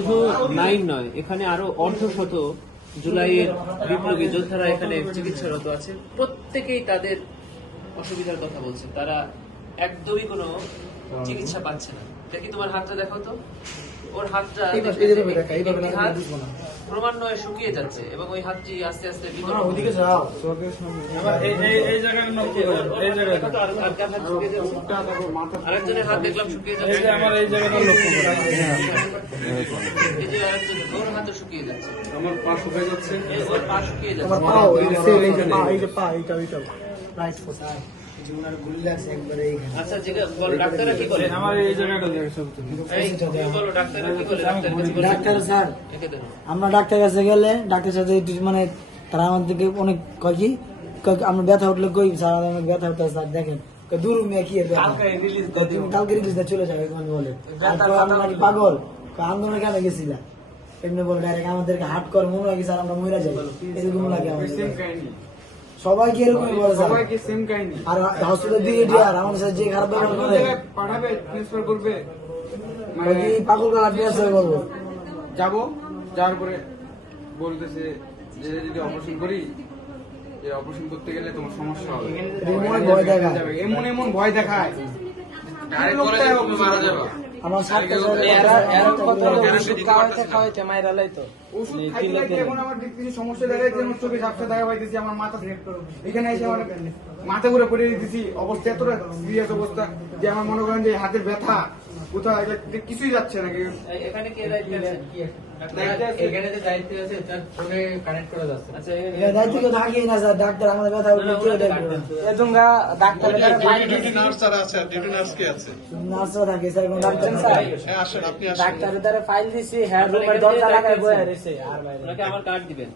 শুধু নাইন নয় এখানে আরও অর্ধশত জুলাইয়ের বিপ্লবী যোদ্ধারা এখানে চিকিৎসারত আছে প্রত্যেকেই তাদের অসুবিধার কথা বলছে তারা একদমই কোনো চিকিৎসা পাচ্ছে না। দেখি তোমার হাতটা দেখো তো। ওর হাতটা হাত। ক্রমান্বয়ে শুকিয়ে যাচ্ছে এবং ওই হাতটি আস্তে আস্তে ওদিকে যাও। এই এই? আরেকজনের হাত দেখলাম শুকিয়ে যাচ্ছে। আমার এই জায়গাটা লক্ষ্য এই যে আরেকজন ওর হাতও শুকিয়ে যাচ্ছে। আমার পা শুকিয়ে যাচ্ছে। ওর পা শুকিয়ে যাচ্ছে। এই যে পা এইটা এইটা রাইট ফুট আচ্ছা ডাক্তাররা কি বলে? আমার এই জায়গাটা সব বলো ডাক্তাররা কি বলে? ডাক্তার স্যার আমরা ডাক্তার কাছে গেলে ডাক্তার সাথে মানে তারা আমাদেরকে অনেক কয় কি আমরা ব্যথা উঠলে কই স্যার আমার ব্যথা উঠতে স্যার দেখেন। দূর মিয়া কি কালকে রিলিজ চলে যাবে মানে বলে? পাগল? আন্দোলনে কেন গেছিলা? এমনি বলে ডাইরেক্ট আমাদেরকে হাট করে মনে হয় স্যার আমরা মহিলা যাই। এরকম লাগে আমাদের। সবাইকে এরকমই বলে সবাইকে সেম কাহিনী। আর হসপিটাল দিয়ে দিয়ে আর আমার সাথে যে খারাপ ব্যবহার করে। পাঠাবে ট্রান্সফার করবে। মানে পাগল কালা ট্রান্সফার করব যাব যাওয়ার পরে বলতেছে যে যদি অপারেশন করি অপারেশন করতে গেলে তোমার সমস্যা হবে। এমন এমন ভয় দেখায়। ওষুধ এখন আমার সমস্যা চোখে ঝাপসা দেখা পাইতেছি আমার মাথা এখানে এসে আমার মাথা ঘুরে পড়ে দিতেছি অবস্থা এতটা সিরিয়াস অবস্থা যে আমার মনে করেন যে হাতের ব্যথা এগুলো কিছুই যাচ্ছে না এই, এখানে কে দায়িত্বে আছেন এখানে যে দায়িত্ব আছে তার ফোনে কানেক্ট করা যাচ্ছে। আচ্ছা দায়িত্ব থাকেই না স্যার। ডাক্তার আমাদের ব্যথা উঠলে কেউ দেখবে ডিউটি নার্স যারা আছে ডিউটি নার্স কে আছে? নার্সও থাকে স্যার কোনো ডাক্তার না হ্যাঁ আসেন আপনি আসেন। ডাক্তারের দ্বারা ফাইল দিছি হ্যাঁ রুমের দরজা লাগায় বয়ে আর বাইরে আমার কার্ড দিবেন।